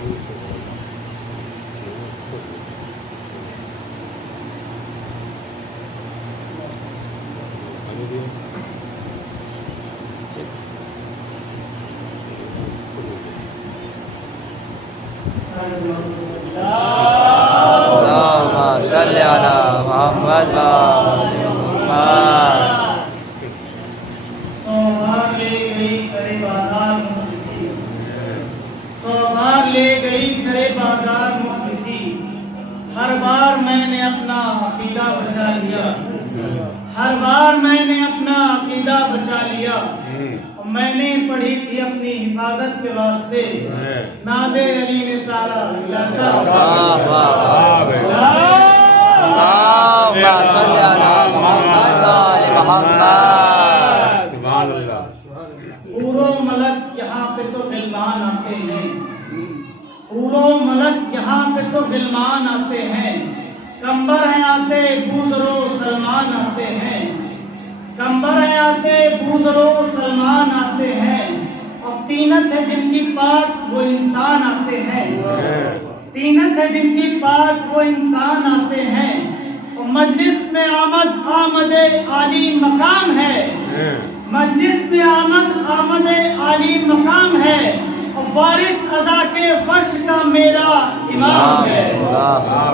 अल्लाहुम्मा सल्ली अला मुहम्मद व आले मुहम्मद। सोमवार ले गई सरे बाजार मुफलिसी, सोमवार ले गई सरे बाजार मुफलिसी। हर बार मैंने अपना अकीदा बचा लिया, हर बार मैंने अपना अकीदा बचा लिया। मैंने पढ़ी थी अपनी हिफाजत के वास्ते नादे अली ने सारा इलाका। अल्लाहुम्मा सल्ली अला मुहम्मद व आले मुहम्मद। हूरो मलक यहाँ पे तो गिलमान आते हैं, हूरो मलक यहाँ पे तो गिलमान आते हैं। कंबर हैं आते बूजरो सलमान आते हैं, कंबर हैं आते बूजरो सलमान आते हैं। और तीनत है जिनकी पाक वो इंसान आते हैं, तीनत है जिनकी पाक वो इंसान आते हैं। और मजलिस में आमद आमदे आली मकाम है, मजलिस में आमद आमदे आली मकाम है। और वारिस अज़ा के फर्श का मेरा इमाम है,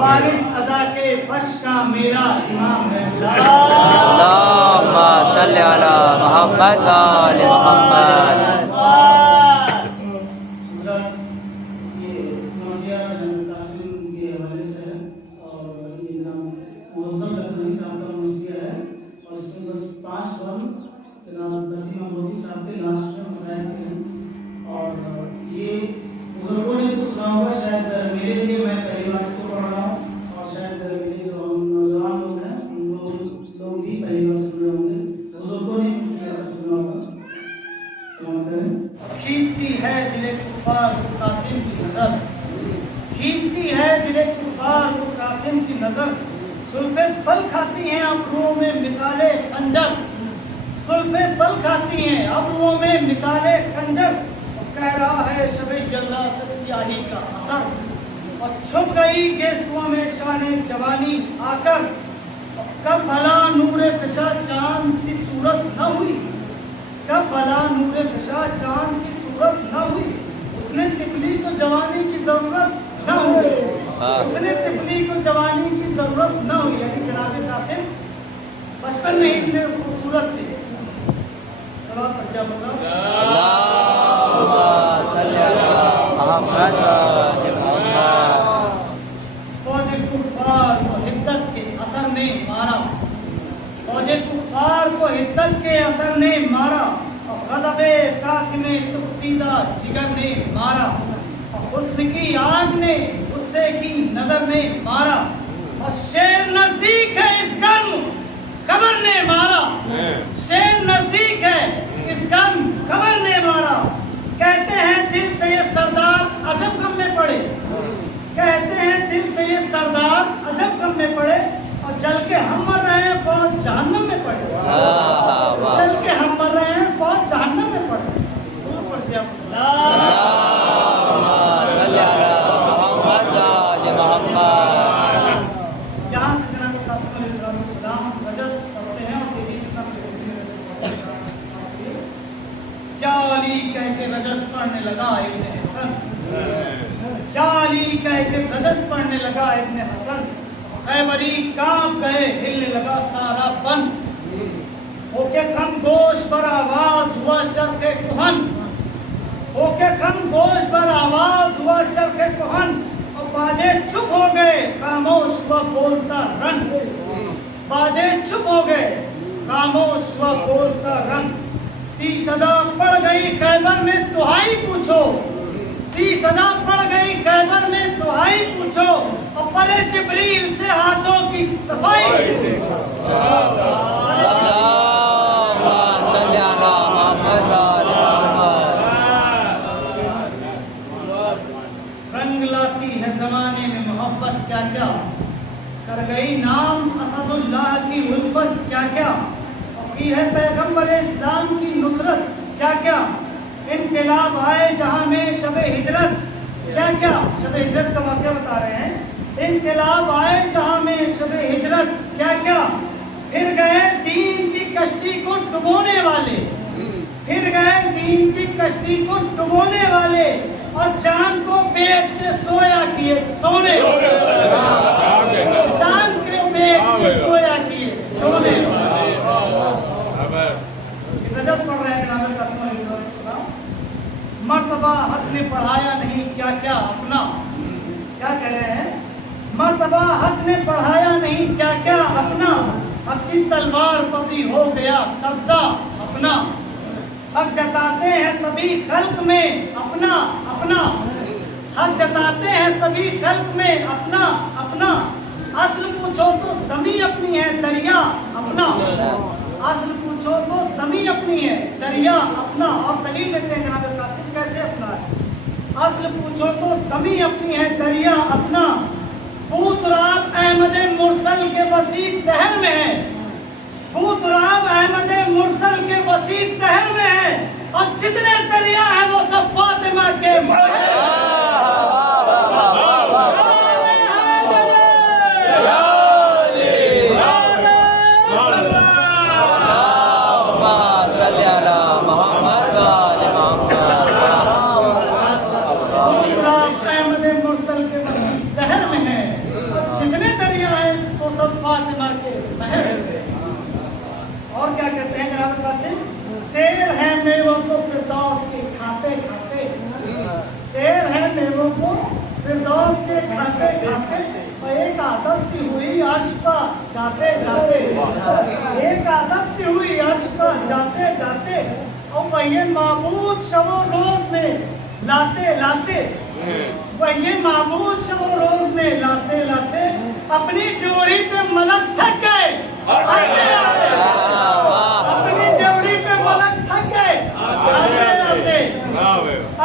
वारिस अज़ा के फर्श का मेरा इमाम है। अल्लाहुम्मा सल्ली अला मुहम्मद व आले मुहम्मद। ये मसीहा कासिम के हवाले से है और ये नाम मुअज़्ज़म लखनवी साहब का मसीहा है। और इसमें बस 5 बम जनाब नसीम मोदी साहब के लास्ट में मसाइल के हैं। और ये बुजुर्गों ने तो सुना होगा, शायद मेरे लिए मैं पहली बार इसको पढ़ रहा हूँ और शायद मेरे जो नौजवान लोग हैं वो लोग भी पहली बार सुन रहे होंगे। बुजुर्गों ने इसलिए सुना होगा। खींचती है दिले कुफार को कासिम की नजर, खींचती है दिले कुफार को कासिम की नजर। सुल्फे पल खाती हैं अब्रुओं में मिसाले खंजर, सुल्फे पल खाती हैं अब्रुओं में मिसाले खंजर। कह रहा है शबे यल्ला से सियाही का असर, और छुप गई गेसुआ में शाने जवानी आकर। कब भला नूरे फिशा चांद सी सूरत न हुई, कब भला नूरे फिशा चांद सी सूरत न हुई। उसने तिफली को जवानी की जरूरत न हुई, उसने तिफली को जवानी की जरूरत न हुई। यानी जनाब कासिम बचपन में ही इतने खूबसूरत थे। सलात पर क्या बताओ। फौजे कुफार को हिद्दत के असर ने मारा, फौजे कुफार को हिद्दत के असर ने मारा। और गज़बे कासिमे तुफ्तीदा जिगर ने मारा, और हुस्न की आग ने गुस्से की नजर ने मारा। और शेर नजदीक है इस गर्म खबर ने मारा, शेर नजदीक है इस गर्म खबर ने मारा। कहते हैं दिल से ये सरदार अजब गम में पड़े, कहते हैं दिल से ये सरदार अजब गम में पड़े। और जल के हम मर रहे हैं फौज जहन्नम में पड़े, जल के हम मर रहे हैं फौज जहन्नम में पड़े। यहाँ से जनाब कासिम अलैहिस्सलाम रजस पढ़ते हैं और देखिए कितना या अली कह के रजस पढ़ने लगा इब्ने हसन, या अली कह के रजस पढ़ने लगा इब्ने हसन। खैबरी कांप गए हिलने लगा सारा बन, होके खम गोश पर आवाज हुआ चरखे कुहन, होके खम गोश पर आवाज हुआ चरखे कुहन। और बाजे चुप हो गए खामोश हुआ बोलता रंग, बाजे चुप हो गए खामोश हुआ बोलता रंग। 30 सदा पड़ गई खैबर में दुहाई पूछो, 30 सदा पड़ गई खैबर में दुहाई पूछो। और परे जिब्रील से हाथों की सफाई रंग लाती है जमाने में मोहब्बत क्या क्या, कर गई नाम असदुल्लाह की उल्फत क्या क्या। और की है पैगंबर इस्लाम की नुसरत क्या क्या। इनकलाब आए जहां में शबे हिजरत, क्या क्या शब हिजरत का वाक़या बता रहे हैं। इनकलाब आए जहां में शब हिजरत, क्या क्या फिर गए दीन की कश्ती को डुबोने वाले, फिर गए दीन की कश्ती को डुबोने वाले, और जान को बेच के सोया किए सोने, जान के बेच के सोया किए सोने। रजस पढ़ रहे हैं जनाब कासिम अलैहिस्सलाम, मर्तबा हक ने पढ़ाया नहीं क्या क्या अपना, क्या कह रहे हैं, मर्तबा हक ने पढ़ाया नहीं क्या क्या अपना, हक की तलवार पर भी हो गया कब्जा अपना, हक जताते हैं सभी खल्क में अपना अपना, हक जताते हैं सभी खल्क में अपना अपना, असल पूछो तो ज़मीं अपनी है दरिया अपना, असल पूछो तो ज़मीं अपनी है दरिया अपना। और दलील देते हैं जनाब कासिम कैसे अपना है। असल पूछो तो ज़मीं अपनी है दरिया अपना, बूतराब अहमद मुरसल के वसी तहर में है, बूतराब अहमद मुरसल के वसी तहर में है, और जितने दरिया हैं वो सब फातिमा के फातिमा के महर। और क्या कहते हैं जनाब कासिम, शेर है मेवों को फिरदौस के खाते खाते, शेर है मेवों को फिरदौस के खाते खाते, और एक आदत सी हुई अर्श पर जाते जाते, एक आदत सी हुई अर्श पर जाते जाते, और वही माबूद शबो रोज में लाते लाते, वही माबूद शबो रोज में लाते लाते, अपनी ड्योरी पे मलक थक गए आते आते, अपनी ड्योरी पे मलक थक गए आते आते,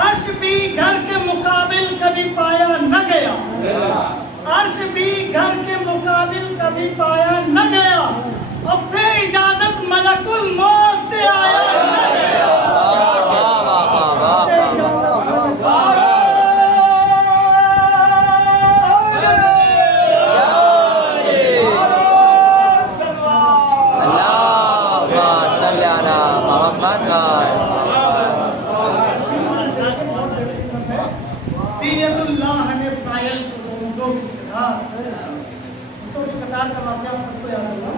अर्श भी घर के मुकाबिल कभी पाया न गया, अर्श भी घर के मुकाबिल कभी पाया न गया, और फिर इजाजत मलकुल मौत से आया न गया। दियतुल्लाह ने सायल को ऊँटों की कतार का वाक़या आप सबको याद होगा।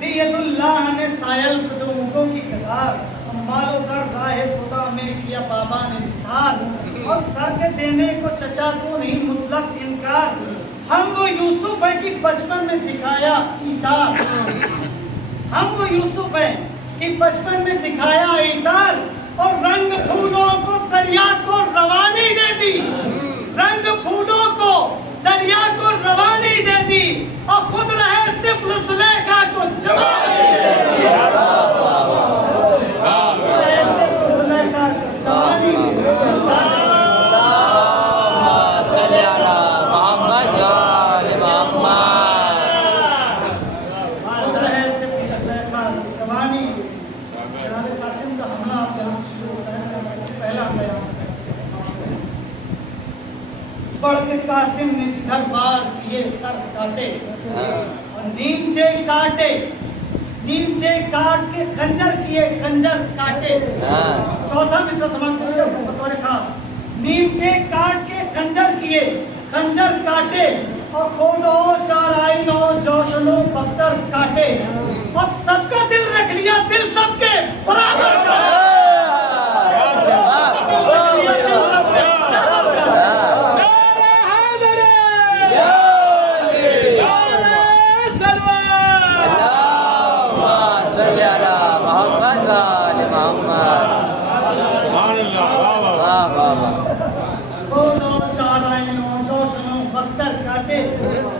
दियतुल्लाह ने सायल को जो ऊँटों की कतार, मालो सर राहे खुदा में किया बाबा ने निसार, और सर के देने को चचा को नहीं मुतलक इनकार, हम वो यूसुफ है कि बचपन में दिखाया ईसार, हम वो यूसुफ है कि बचपन में दिखाया ईसार, और रंग फूलों को दरिया को रवानी दे दी, रंग फूलों को दरिया को रवानी दे दी, और खुद रहे तिफ्ल सुलेखा को जवानी दे दी, सुलेखा को जवानी दे दी। बढ़ के कासिम ने जिधर वार किए सर काटे, और नीचे काटे, नीचे काट के खंजर किए खंजर काटे। चौथा मिसरा समाप्त करिए बतौर खास, नीचे काट के खंजर किए खंजर काटे, और खोलो चाराई नो जोशनो पत्थर काटे, और सबका दिल रख लिया दिल सबके बराबर का, दिल रख लिया दिल सबके बराबर का।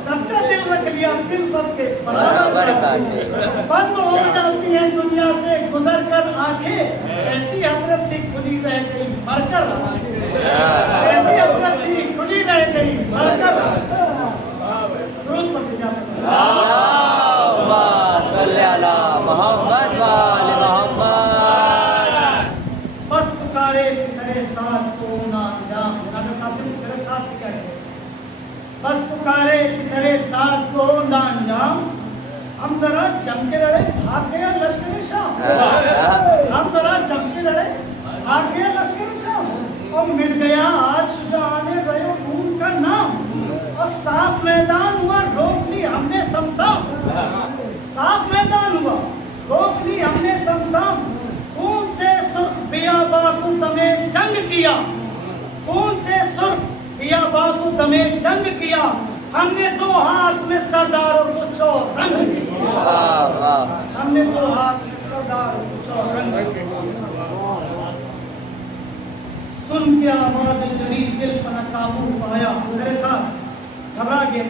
सबका दिल रख लिया दिल सबके बराबर काटे, बंद हो जाती है दुनिया से गुजर कर आंखें, ऐसी हसरत थी खुली रह गई मरकर, ऐसी हसरत थी खुली रह गई मरकर। बस पुकारे सरे साथ को ना अंजाम। जनाब कासिम पिसरे साथ से क्या कहे, बस पुकारे पिसरे साथ को ना अंजाम, हम जरा जम के लड़े भाग गया लश्कर शाम। हम जरा जम के लड़े भाग गया लश्कर शाम, और मिट गया आज शुजाने रयो खून का नाम, और साफ मैदान हुआ रोक ली हमने शमशाम। साफ मैदान हुआ रोक ली हमने शमशाम, खून से सुर्ख बियाबाकु दमे जंग किया, खून से सुर्ख बियाबाकु दमे जंग किया, हमने दो हाथ में सरदारों को चौरंग किया। हमने दो हाथ में सरदारों को चौरंग किया। सुन के आवाज जरी दिल पर काबू पाया, दूसरे साथ घबरा गया।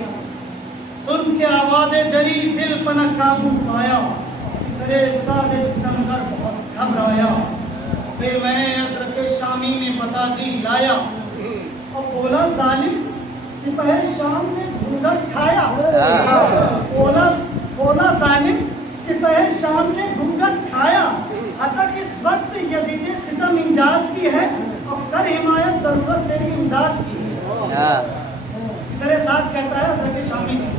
सुन के आवाज जरी दिल पर काबू पाया, तीसरे साथ सिकंदर बहुत घबराया। फिर मैंने हजरत शामी में बताजी लाया, और बोला जालिम सिपाही शाम ने घूंघट खाया। बोला जालिम सिपाही शाम ने घूंघट खाया, हतक इस वक्त यजीद सितम इमदाद की है, और कर हिमायत जरूरत तेरी इमदाद की है। तीसरे साथ कहता है हजरत शामी से,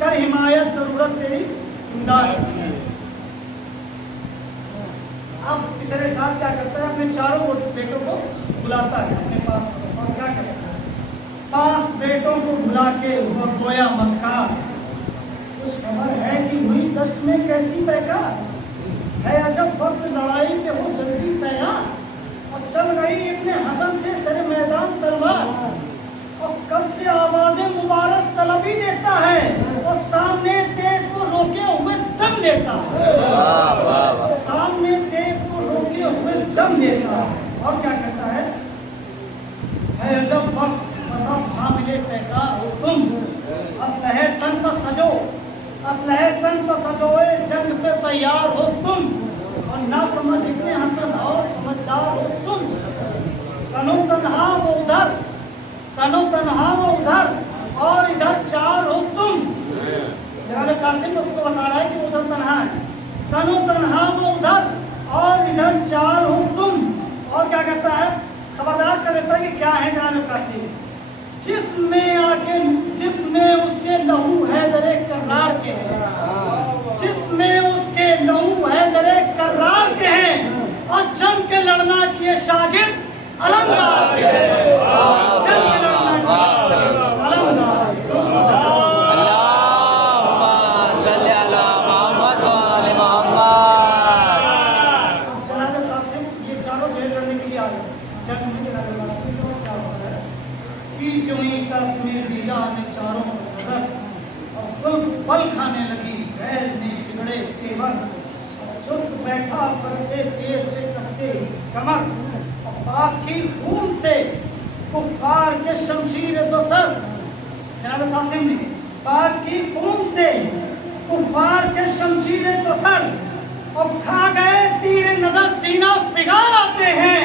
कर हिमायत जरूरत तेरी इमदाद की है। अब तीसरे साथ क्या करता है, अपने चारों बेटों को बुलाता है अपने पास, और क्या करता है, पास बेटों को बुला के वह गोया मक्कार, कुछ खबर है कि हुई दश्त में कैसी पैकार है, अजब वक्त लड़ाई पे हो जल्दी तैयार, और चल गई इब्ने हसन से सरे मैदान तलवार, और कब से आवाजें मुबारक तलबी देता है, और सामने तेग को रोके हुए दम लेता है। सामने तेग को रोके हुए दम लेता है। और क्या कहता है अजब वक्त सब हामिले पैकार हो तुम, असलहे तन पर सजो, असलहे तन पर सजोए जंग पे तैयार हो तुम, और ना समझ इतने हसन और समझदार हो तुम। तनो तन्हा वो उधर, तनो तन्हा वो उधर, और इधर चार हो तुम। जनाब कासिम को बता रहा है कि उधर तन्हा है, तनो तन्हा वो उधर, और इधर चार हो तुम। और क्या कहता है, खबरदार कर देता है कि क्या है जनाब कासिम, जिसमें उसके लहू है दरे कर्रार के हैं, जिसमें उसके लहू है दरे कर्रार के हैं, और जम के लड़ना किए शागिर्द अलमदार के हैं। जम के लड़ना किए शागिर्द अलमदार के हैं। जनाब कासिम ये चारों जेल करने के लिए आ गए। जंग में जनाब कासिम से क्या होता है कि जो ही कासिम जीजा ने चारों नजर, और सुल्फ बल खाने लगी गैस ने बिगड़े तेवर, और चुस्त बैठा पर से तेज पे कसते कमर, और बाकी खून से कुफ्फार के शमशीर दो सर। जनाब कासिम ने बाकी खून से कुफ्फार के शमशीर दो सर, और खा गए तीर नजर सीना फिगार आते हैं,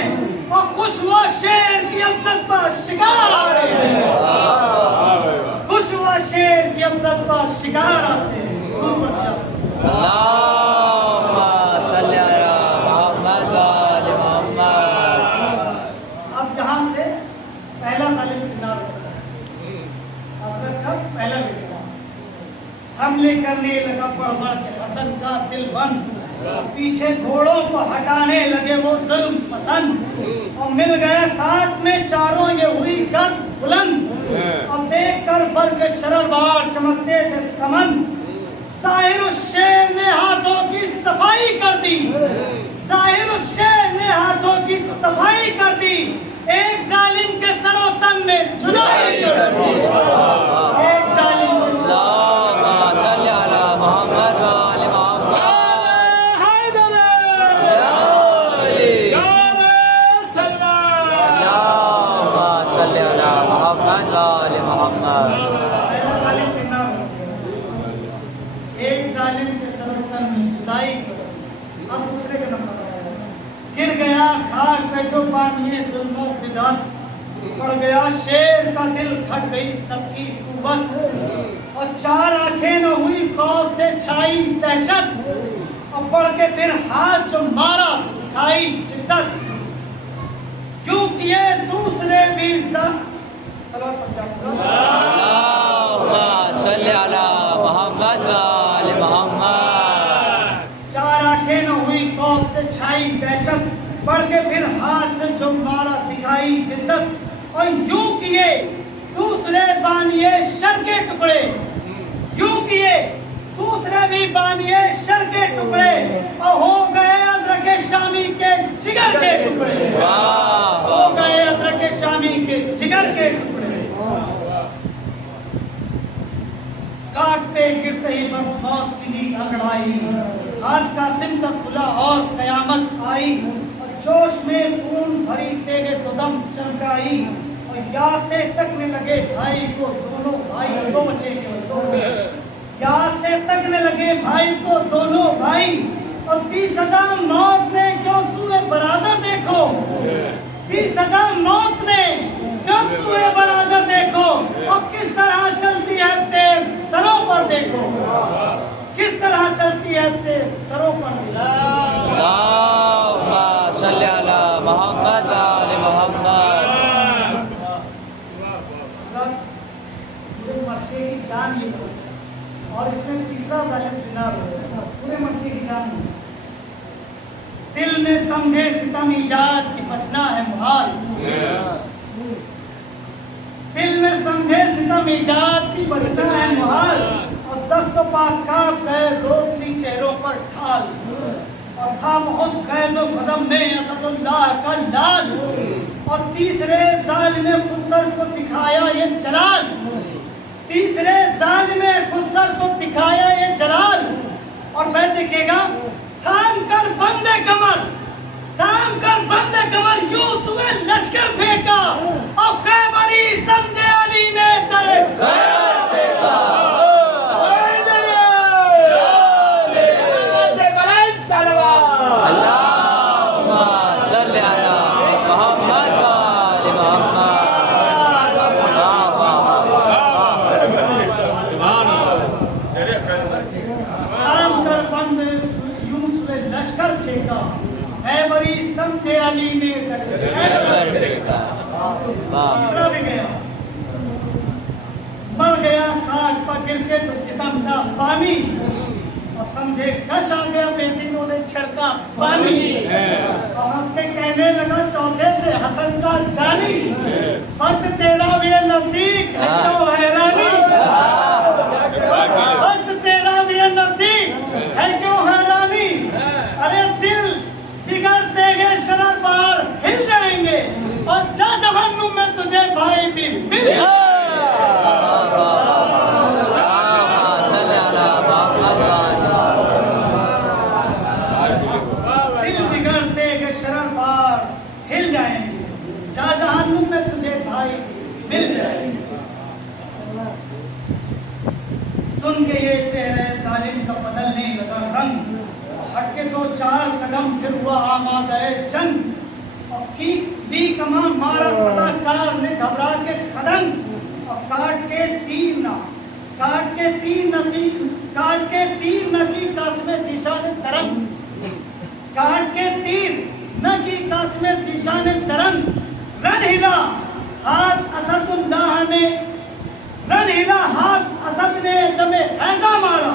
और खुश हुआ शेर की अमजद पर शिकार आते हैं। खुश हुआ शेर की अमजद पर शिकार आते हैं। अब यहाँ से पहला जालिम किनार होता है, हजरत का पहला बेटा हमले करने लगा बढ़ के हसन का दिल बंद, पीछे घोड़ों को हटाने लगे वो जुल्म पसंद, और मिल गए काट में चारों ये हुई गर्द बुलंद, और देख कर बर के शररबार चमकते थे समन। साहिर उस शेर ने हाथों की सफाई कर दी, साहिर उस शेर ने हाथों की सफाई कर दी, एक जालिम के सरो तन में जुदाई कर दी। एक जालिम के अब दूसरे के नंबर गिर गया खाक पे जो बानिए जुल्मों बिदात, पड़ गया शेर का दिल, खट गई सबकी कुव्वत, और चार आंखें न हुई खौफ से छाई दहशत, और बढ़ के फिर हाथ जो मारा दिखाई शिद्दत, किए दूसरे भी सलावत पढ़ जाओ। अल्लाहुम्मा सल्ली अला मोहम्मद व आले मोहम्मद। चार आंखें न हुई खौफ से छाई दहशत, बढ़ के फिर हाथ से जो मारा दिखाई जिद्दत। और यूं किए दूसरे बानिए शर के टुकड़े, यूं किए दूसरे भी बानिए शर के टुकड़े, और हो गए हज़रत शामी के जिगर के टुकड़े। हो गए हज़रत शामी के जिगर के टुकड़े। काटते गिरते ही बस मौत की ली अंगड़ाई, हाथ कासिम का खुला और कयामत आई। और जोश में खून भरी तेगे तो दम चमकाई, और याद से तकने लगे भाई को दोनों भाई, दो बचे केवल दो, याद से तकने लगे भाई को दोनों भाई। और दी सदा मौत ने क्यों सुए बरादर देखो, दी सदा मौत ने क्यों सुए बरादर देखो। और किस तरह चलती है तेग सरों पर देखो, किस तरह चलती है तेग सरों पर देखो। अल्लाहुम्मा सल्ली अला मोहम्मद व आले मोहम्मद। पूरे मरसे की जान ये हो, और इसमें तीसरा जालिम फिनार हो, पूरे मरसे की जान हो। दिल में समझे सितम ईजाद की बचना है मुहाल, दिल में समझे सितम ईजाद की बचना है मुहाल। और दस्तों पाक कांप गए रोतली चेहरों पर ढाल, और था बहुत गैज़ो गज़म में असदुल्लाह का लाल। और तीसरे जालिम ने खुदसर को दिखाया ये जलाल, तीसरे जालिम ने खुदसर को दिखाया ये जलाल। और मैं देखिएगा थाम कर बंदे कमर, थाम कर बंदे कमर यूसुफ लश्कर फेंका, और खैबरी समझे अली ने दरे खैबर फेंका। अल्लाहुम्मा सल्ली अला मोहम्मद व आले मोहम्मद। थाम कर बंदे यूसुफ लश्कर फेंका, खैबरी समझे अली ने दरे खैबर फेंका। तीसरा भी गया, मर गया खाट पर गिर के जो सितम का पानी, और समझे कश आ गया बेदिनों ने छिड़का पानी। और हंस के कहने लगा चौथे से हसन का जानी, वक्त तेरा भी नजदीक है तो हैरानी, वक्त तेरा भी नजदीक है क्यों हैरानी। अरे दिल जिगर देंगे शरर बार हिल जाएंगे, और जा जहन्नुम में तुझे भाई भी मिल जाएंगे। दिल जिगर देंगे शरर बार हिल जाएंगे, जा जहन्नुम में तुझे भाई मिल जाएंगे। सुन के ये चेहरे जालिम का बदलने लगा रंग, हट के दो चार कदम फिर हुआ आमादे जंग। और की भी कमा मारा पताकार ने घबरा के कदम, और काट के तीर न की कास्मे शीशा ने तरंग, काट के तीर न की कास्मे शीशा ने तरंग। रन हिला हाथ असदुल्लाह ने, रन हिला हाथ असद ने दमे हैजा मारा,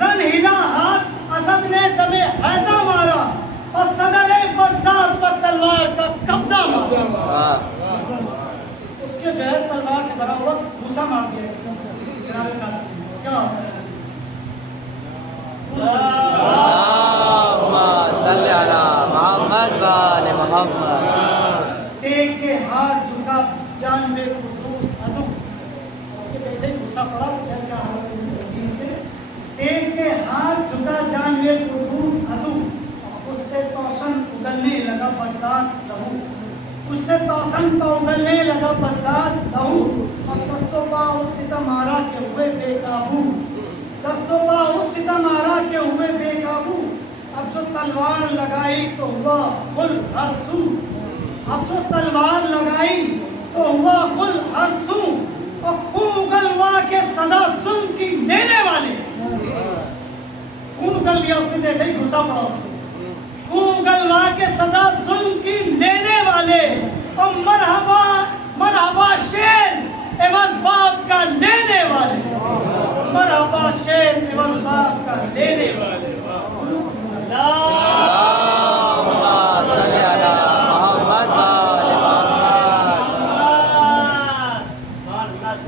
रन हिला हाथ असद ने दमे हैजा मारा। और सदर बदसार पर तलवार का कब्जा मारा, उसके जो है तलवार से भरा हुआ घूसा मार दिया जनाब कासिम। क्या अल्लाहुम्मा सल्ली अला मोहम्मद व आले मोहम्मद। देख के हाथ झुका जानवे कुदूस अदु, उसके जैसे ही घुसा पड़ा तो क्या हाल है इसके। देख के हाथ झुका जानवे कुदूस अदु, उसके तौसन उगलने लगा बरसात लहू, उसके तौसन का उगलने लगा बरसात लहू। और दस्तों पा उस सितमारा के हुए बेकाबू, दस्तों पा उस सितमारा के हुए बेकाबू। अब जो तलवार लगाई तो हुआ कुल हर सू, अब जो तलवार लगाई तो हुआ कुल हर सू। और खून उगलवा के सजा सुन की लेने वाले, खून उगल दिया उसने जैसे ही घुसा पड़ा उसको, खून उगलवा के सजा सुन की लेने वाले। शेर एवज बाप का लेने वाले। अल्लाहुम्मा सल्ली अला मोहम्मद व आले मोहम्मद।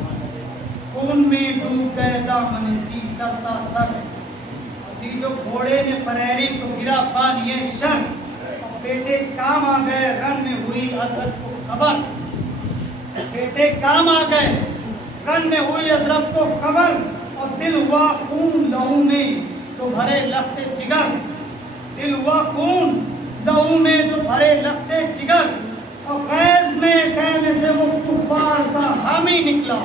खून में डूब गए दामन सी सरता सर, दी जो घोड़े ने परेरी तो गिरा पानी शर। बेटे काम आ गए रन में हुई हजरत को खबर, बेटे काम आ गए रन में हुई हजरत को खबर। और दिल हुआ खून लहू में जो भरे लखते जिगर, दिल हुआ खून लहू में जो भरे लखते जिगर। और गैज में कहने से वो कुफार का हामी निकला,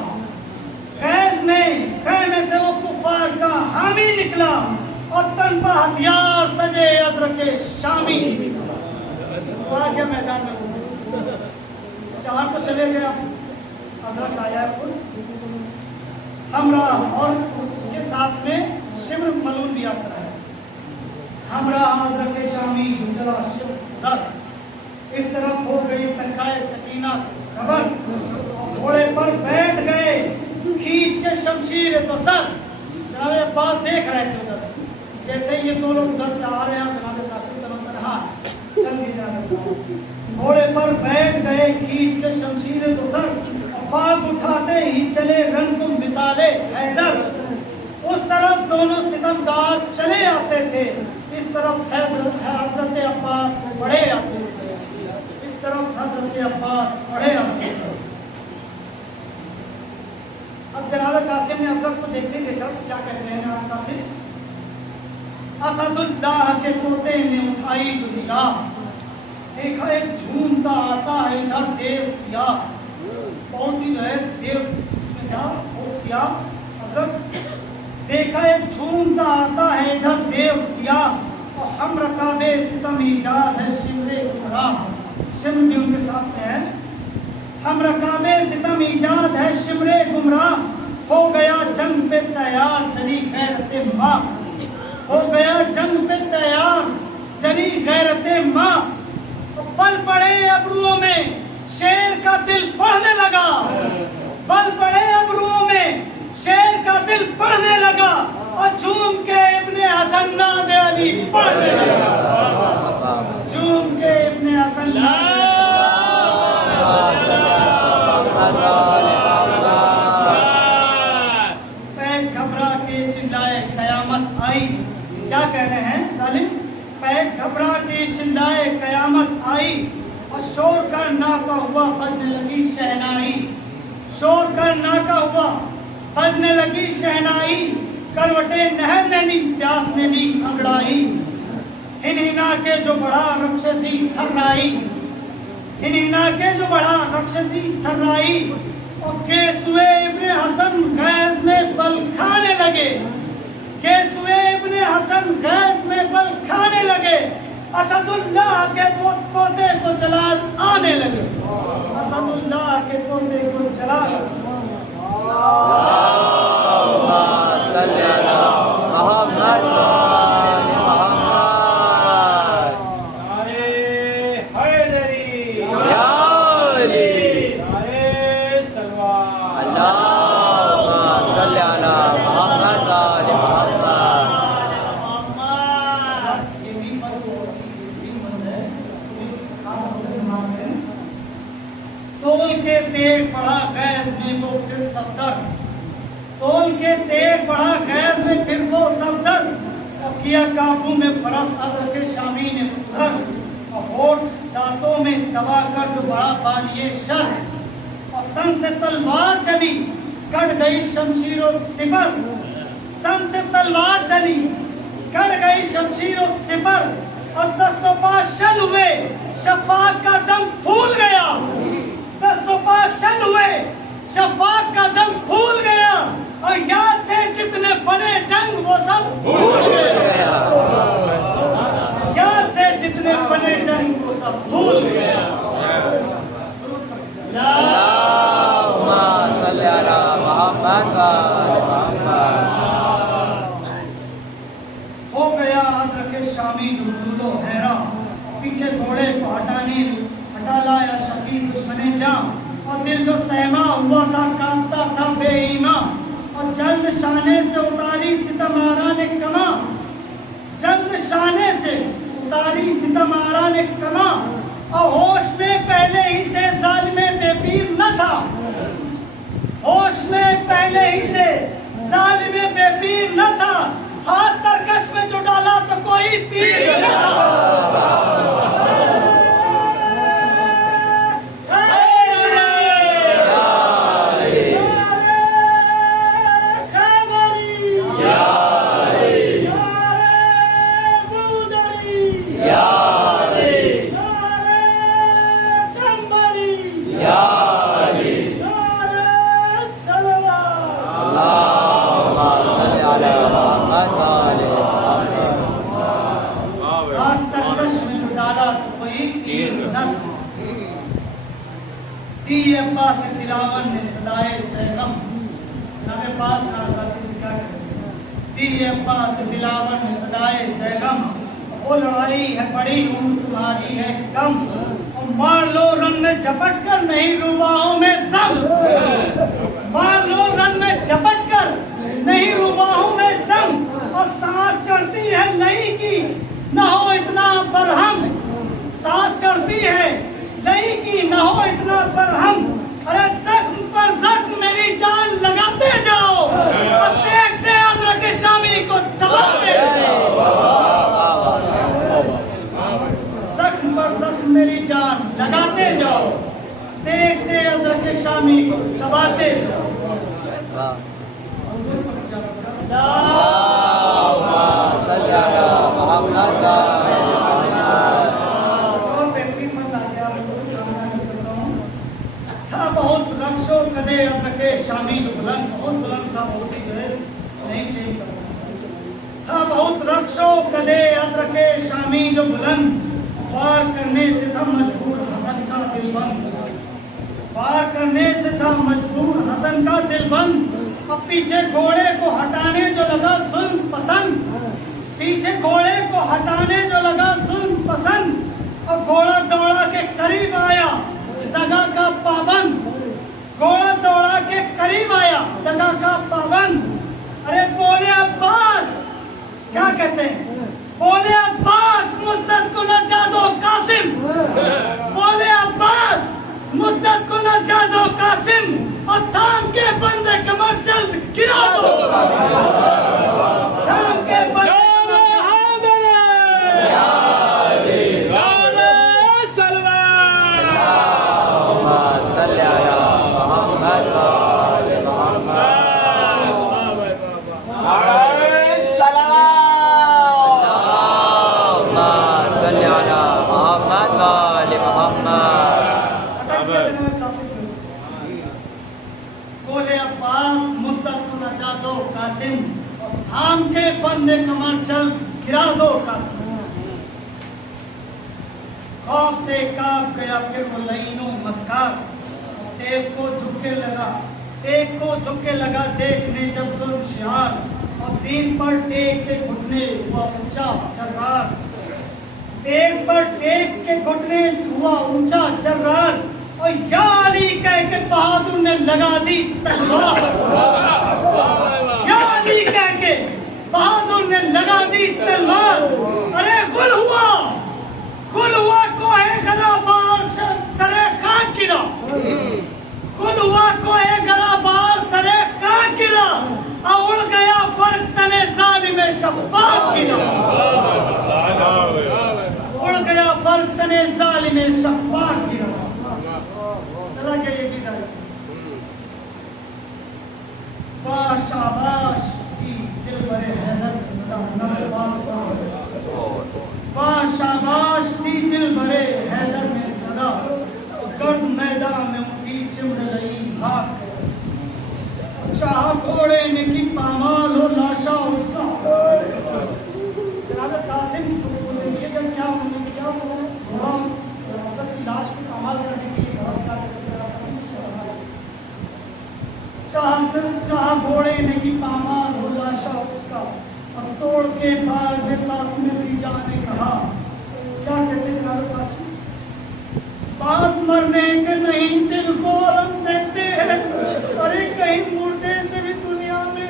गैज में कहने से वो कुफार का हामी निकला। और तन पर हथियार सजे अजर के शामी। आ गया मैदान में, चार तो चले गए, हजरत आया खुद हमरा और उसके साथ में शिब्र मलून भी आता है। हमरा हजरत के शामी चला शिब्र दर, इस तरफ हो गई सखाए सकीना खबर। घोड़े पर बैठ गए खींच के शमशीर तो सर। जनाब अब्बास देख रहे थे उधर से, जैसे ये दो लोग उधर से आ रहे हैं, जनाब कासिम हाँ चल दी जनाब। घोड़े पर बैठ गए खींच के शमशीर तो सर, बाग उठाते ही चले रन को मिसाले हैदर। उस तरफ दोनों सितमगार चले आते थे, इस तरफ हजरत अब्बास बढ़े आते थे, इस तरफ हजरत अब्बास बढ़े आते थे। अब जनाब कासिम ने हजरत को जैसे देखा, क्या कहते हैं जनाब कासिम, असदुल्लाह के पोते ने उठाई जो निगाह, देखा एक झूमता आता है इधर देव सियाह। बहुत ही जो है देव इसमें था बहुत सियाह। हजरत देखा एक झूमता आता है इधर देव सियाह। और हम रकाबे सितम ईजाद है शिमरे गुमराह, शिम्र भी उनके साथ में है। हम रकाबे सितम ईजाद है शिमरे गुमराह। हो गया जंग पे तैयार चली गैरते माँ, हो गया जंग पे तैयार चली गैरते माँ। पल पड़े अबरुओं में शेर का दिल पढ़ने लगा, पल पड़े अबरुओं में शेर का दिल पढ़ने लगा। और झूम के इब्ने हसन नाद अली पढ़ने लगा, झूम के इब्ने हसन पैर घबरा के चिल्लाए कयामत आई। क्या कह रहे हैं सालिम, पैर घबरा के चिल्लाए कयामत आई। और शोर कर नाका हुआ बजने लगी शहनाई, शोर कर नाका हुआ बजने लगी शहनाई। करवटे नहर ने ली प्यास ने ली अंगड़ाई। हिनहिना के जो बढ़ा रक्षसी थर्राई, हिनहिना के जो बढ़ा रक्षसी थर्राई। और केसुए इब्ने हसन गैस में बल खाने लगे, केसुए इब्ने हसन गैस में बल खाने लगे। असदुल्लाह के पोते को जलाल आने लगे, असदुल्लाह के पोते को जलाल। अल्लाहुम्मा सल्ली अला मोहम्मद व आले मोहम्मद। नारे हैदरी या अली नारे सलवार। अल्लाहुम्मा सल्ली अला मोहम्मद व आले मोहम्मद। तोल के तेग पड़ा गैस में वो फिर सफदर, तोल के तेग पड़ा गैस में फिर वो सफदर। और किया काबू में फरस अजर के शामी ने उधर। और होठ दांतों में दबा कर जो बड़ा बानिए शर। और सन से तलवार चली कट गई शमशीर और सिपर, सन से तलवार चली कट गई शमशीर और सिपर। और दस्तों शल हुए शफाक का दम फूल गया, दस्तों शल हुए शफाक का दम फूल गया। और याद थे जितने फने जंग वो सब भूल गया, याद थे जितने फने जंग वो सब भूल गया। अल्लाहुम्मा सल्ली अला मोहम्मद व आले मोहम्मद। हो गया अज़र के शामी जो लूलो हैरा। पीछे घोड़े को हटा लाया शबी दुश्मने जाम। और दिल जो सहमा हुआ था कांपता था बेईमान। और और जल्द शाने से उतारी सितमारा ने कमा, जल्द शाने से उतारी सितमारा ने कमा, और होश में पहले ही से जालिमे बेपीर न था, होश में पहले ही से जालिमे बेपीर न था, हाथ तरकश में जो डाला तो कोई तीर न था। अब्बास दिलावन ने सदाए सैगम नबे पास नारकासी से क्या कहते अब्बास दिलावन ने सदाए सैगम, वो लड़ाई है बड़ी उम्र तुम्हारी है कम, और मार लो रन में झपट कर नहीं रुबाहों में दम, मार लो रन में झपट कर नहीं रुबाहों में दम, और सांस चढ़ती है नहीं की न हो इतना बरहम, सांस चढ़ती है नहीं की न हो इतना बरहम, अरे जख्म पर जख्म मेरी जान लगाते जाओ, और तेग से अजरक शामी को दबाते जाओ, जख्म पर जख्म मेरी जान लगाते जाओ, तेग से अजरक शामी को दबाते जाओ। बहुत रक्षो कदे अजरके शामी बुलंद, बहुत बुलंद था, बहुत ही जो है नहीं चेंज था, बहुत रक्षो कदे अजरके शामी जो बुलंद, वार करने से था मजबूर हसन का दिलबंद, वार करने से था मजबूर हसन का दिलबंद, अब पीछे घोड़े को हटाने जो लगा सुन पसंद, पीछे घोड़े को हटाने जो लगा सुन पसंद, अब घोड़ा दौड़ा के करीब आया दगा का पाबंद, घोड़ा दौड़ा के करीब आया दगा का पाबंद, अरे बोले अब्बास, क्या कहते हैं, बोले अब्बास मुद्दत को न जादो कासिम, बोले अब्बास मुद्दत को न जादो कासिम, और थाम के बंदे कमर जल्द गिरा दो, थाम के बंदे कासिम, और थाम के बंदे कमर चल गिरा दो कासिम, खौफ से कांप गया फिर वो लईनो मक्कार, एक को झुकने लगा, एक को झुकने लगा देखने जब जुल्म शियार, और सीन पर टेक के घुटने हुआ ऊंचा चर्रार, टेक पर टेक के घुटने हुआ ऊंचा चर्रार, और या अली कह के बहादुर ने लगा दी तलवार, या अली कह के बहादुर ने लगा दी तलवार, अरे गुल हुआ कोहे गला बार सरे खान गिरा, गुल हुआ कोहे गला बार सरे खान गिरा, और उड़ गया फर्क तने जालिमे शफ्फाफ गिरा, उड़ गया फर्क तने जालिमे शफ्फाफ गिरा। चला गया ये भी शाबाश की दिल भरे हैदर सदा नमल शाबाश की दिल भरे हैदर में सदा, गर्द मैदान में उठी शिमर लई भाग, चाह घोड़े ने की पामाल हो लाशा उसका, जनाब कासिम देखिएगा क्या उन्होंने किया, वो घोड़ा की लाश को पामाल करने के लिए बहुत कार्य चाह घोड़े ने की पामाल हो लाशा उसका, और तोड़ के बार में कासिम सीजा ने कहा, क्या कहते हैं कासिम, बात मरने के नहीं दिल को रंग देते हैं, अरे कहीं मुर्दे से भी दुनिया में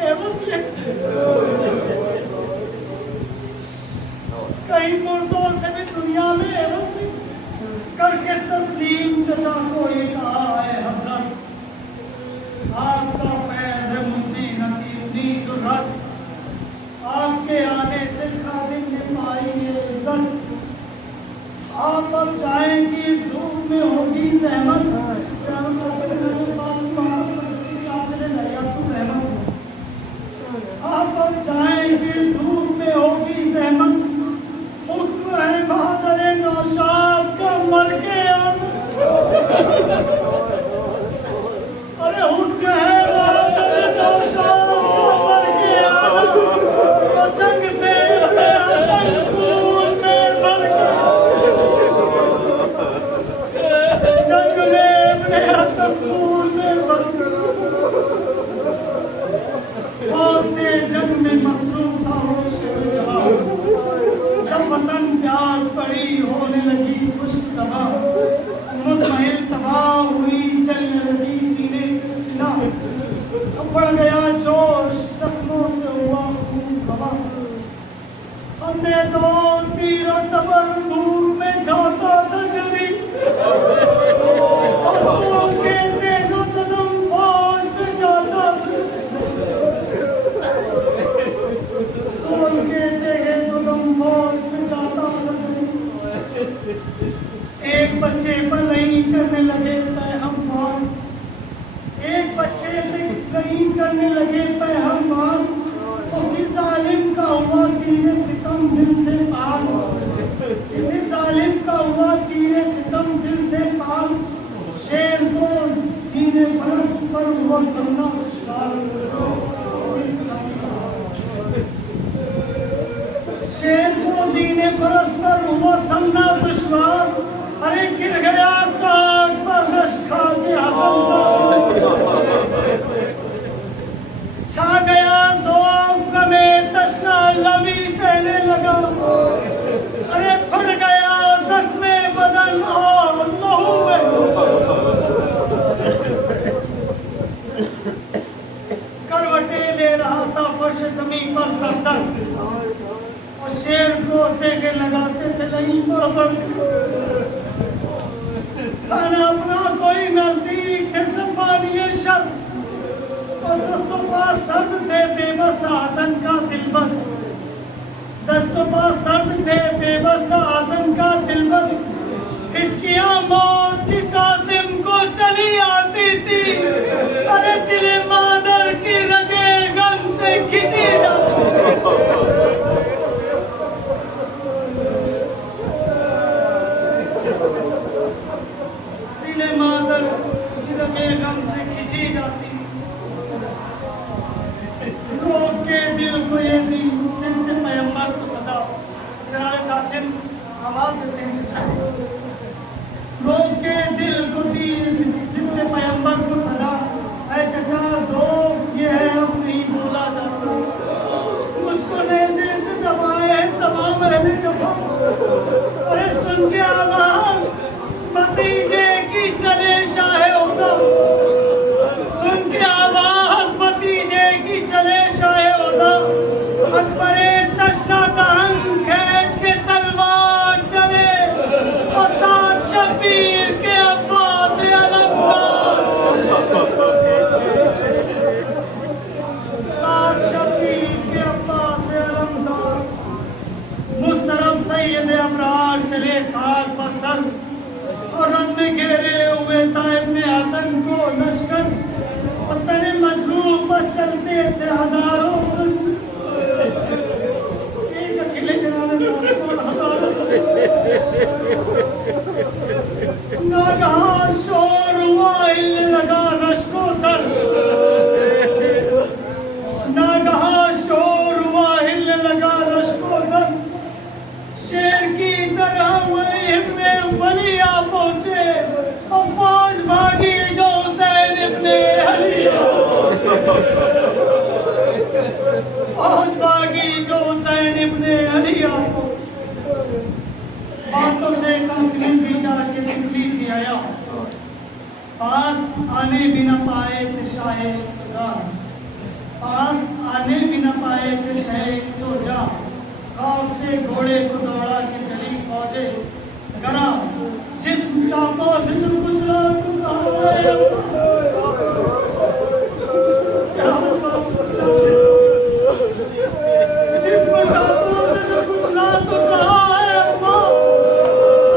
कई मुर्दों से भी दुनिया में वस्ती करके तस्लीम चचा को ये कहा है हजरत आपका फैज है मुझमें न थी उतनी जुर्रत आपके आने से खादिम ने पाई है इज्जत आप अब जाएंगी इस धूप में होगी सहमत आप चले जाइए आपको सहमत आप अब जाएंगी इस धूप में होगी सहमत हुक्म है बहादुर नौशाद का मर के अरे हुक्म है बहादुर नौशाद का मर के आना जंग से खून में भर जंग में अपने हसन खून में भर और से जंग में मसरूफ था वो शेर जवान जब वतन प्यास पड़ी होने लगी खुश्क सभा मुज़महिल तबाह हुई चलने लगी सीने के सिला बढ़ गया जोश जख्मों से हुआ खून हवा हमने जोर पीर और तबर धूप में खाता था जरी और तो कहते न कदम फौज पे जाता कौन कहते हैं कदम फौज पे जाता एक बच्चे पर नहीं करने लगे तय हम बात एक बच्चे पे नहीं करने लगे तय हम बात तो किस जालिम का हुआ तीर सितम दिल से पार किसी जालिम का हुआ तीर सितम दिल से पार शेर को जीने बरस पर हुआ करना दुश्वार शेर को जीने बरस पर हुआ थमना दुश्वार अरे गिर गया काट पर रश खा के हसन छा गया ज़ौक़ कमे तश्ना लबी सहने लगा अरे फट गया ज़ख्मे बदन और लहू में करवटे ले रहा था फर्श ज़मीन पर सरदर्द और शेर को देखे लगाते थे नहीं बढ़ खाना अपना कोई नजदीक थे संभालिए शर और दोस्तों पास सर्द थे बेबस था हसन का दिलबर दोस्तों पास सर्द थे बेबस था हसन का दिलबर हिचकियां मौत की कासिम को चली आती थी अरे दिल मादर की रगे गम से खिंची जाती मादर गम से खिंची जाती लोग के दिल को ये दी सिंध पैगंबर को सदा जनाब कासिम आवाज देते हैं चचा लोग के दिल को दी सिंध पैगंबर को सदा है चचा ज़ौक़ ये है अब नहीं बोला जाता मुझको नेज़े से दबाए हैं तमाम अहले जफ़ा अरे सुन के आवाज भतीजे की चले शाहे उदा सुन के आवाज भतीजे की चले शाहे उदा अकबरे तशना दहन खींच के तलवार चले और साथ शबीर के अब्बास अलमदार साथ शबीर के अब्बास अलमदार मुस्तरम सैयद अबरार चले खाक बसर और रन में घेरे हुए था इब्ने हसन को लश्कर और तेरे मजलूम पर चलते थे हजारों एक अकेले जनाने नागहा शोर हुआ हिलने लगा रश्को दर नागहा शोर हुआ हिलने लगा रश्को दर शेर की तरह वली आ पहुंचे और फौज भागी जो हुसैन इब्ने अली फौज भागी जो हुसैन इब्ने अली बातों से कासिम से जाके निकली थी आया पास आने भी न पाए थे शाहे सदा पास आने भी न पाए थे शहीद सो जा, खौफ से घोड़े को दौड़ा के चली फौजे गरा, जिस्म का बोझ जो कुचला जिस्म का बोझ जो कुचला तो कहा है अम्मा,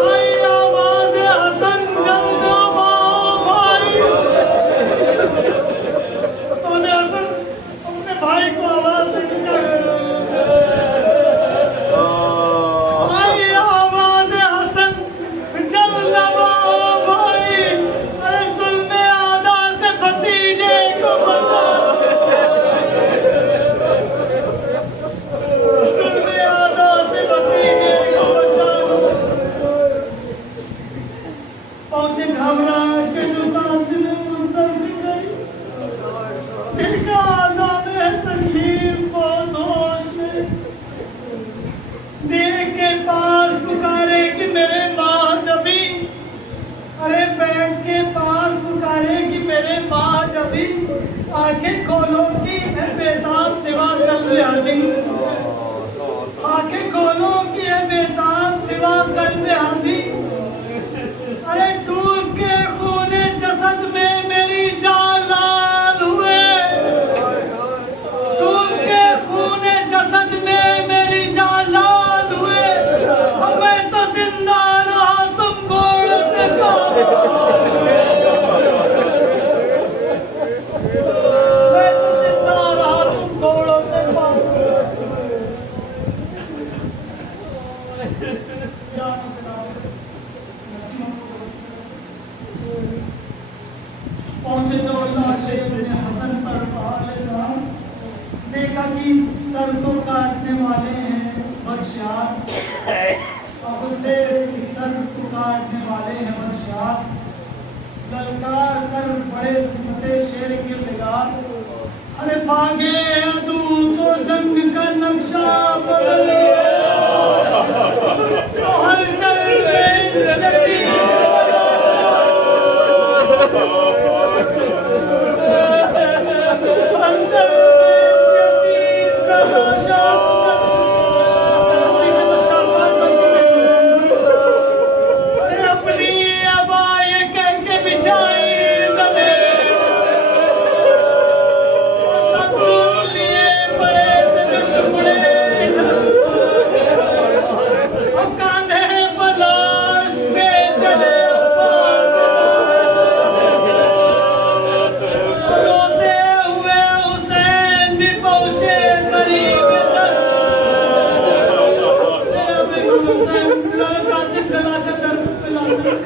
आई आवाज़ हसन जंगाबाद भाई। तूने हसन अपने भाई को आवाज़ देकर आई आवाज़ हसन जंगाबाद भाई, अरे जुल्मे आदा से भतीजे को बचा, जुल्मे आदा से भतीजे को बचा। पहुंचे घबरा के जो कासिम मुस्तर्द करी, दिल का आज़ाद है तकलीफ बहुत होश में, दिल के पास पुकारे कि मेरे माँ जबी, अरे बैठ के पास पुकारे कि मेरे माँ जबी, आंखें खोलो की है बेताब सिवा कल्ब हाज़िर, आंखें खोलो की है बेताब सिवा कल्ब हाज़िर। अरे डूब के खूने जसद में मेरी जान लाल हुए, डूब के खूने जसद में मेरी जान लाल हुए, हमें तो जिंदा रहा तुम घोड़े से पार, मैं तो जिंदा रहा तुम घोड़ों से पार। या सतनाम नसीम पहुंचे जो लाशें अपने हसन पर पहाड़ जान, देखा कि सर को काटने वाले हैं बदशाह, अब उसे सर को काटने वाले हैं बदशाह, ललकार कर बड़े सिमते शेर के बिगाड़, अरे भागे अदू तो जंग का नक्शा बदल गया, तो हलचल में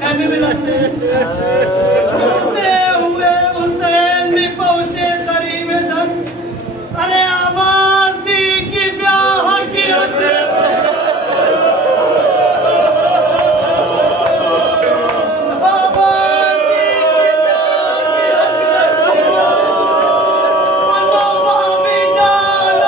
खैमे में लगते हुए हुसैन भी पहुंचे करीब तक, अरे आवाज दी कि ब्याह की हसरत, आवाज दी कि ब्याह की हसरत, मनोवा भी जान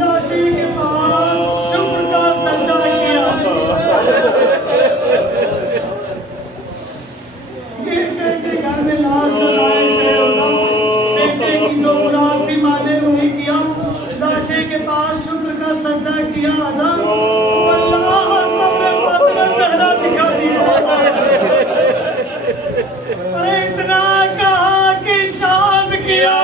लाशी के पास शुक्र का सजदा किया, के घर में लाश लगाए बेटे की जो मुराद थी माने वही किया, लाशे के पास शुक्र का सजदा किया अदा, अल्लाह सब्र फातिमा ज़हरा दिखा दिया। अरे इतना कहा कि शाद किया,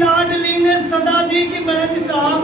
लाडली ने सदा दी कि मैं साहब,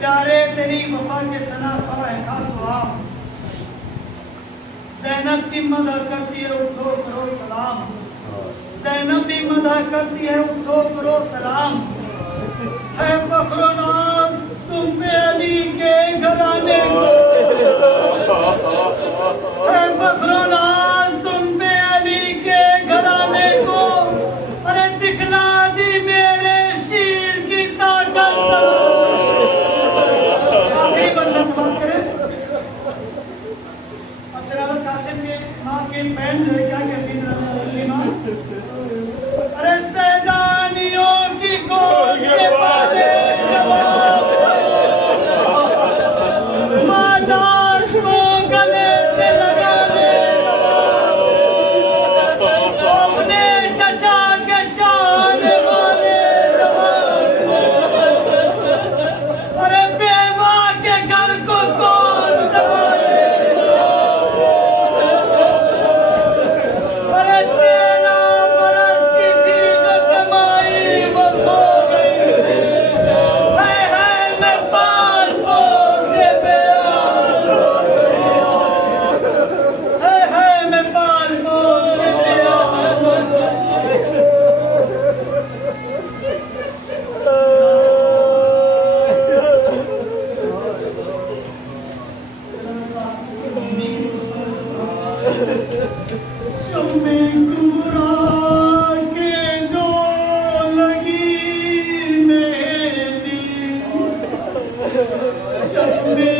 प्यारे तेरी वफा के सना पर है खास सलाम। ज़ैनब की मदह करती है उठो करो सलाम। ज़ैनब भी मदह करती है उठो करो सलाम। है फख्र नाज तुम पे अली के घराने को, है फख्र नाज तुम पे अली के घराने को। अरे दिखला दी मेरे शीर की ताकत। आखिरी बंदा समाप्त करे। अब जनाब कासिम के माँ के बहन जो है क्या कहती है जनाब कासिम की माँ? अरे सैदानियों की गोद के पाले जवाब, मादाश को गले से लगा ले अपने चचा के चाहने वाले जवाब। अरे बेवा के घर को कौन संभाले? अरे 13 बरस की थी जो कमाई वो खो गई। है मैं पाल पोस के बेयार, है मैं पाल पोस के शम्मे कुबरा के जो लगी मेहंदी, शम्मे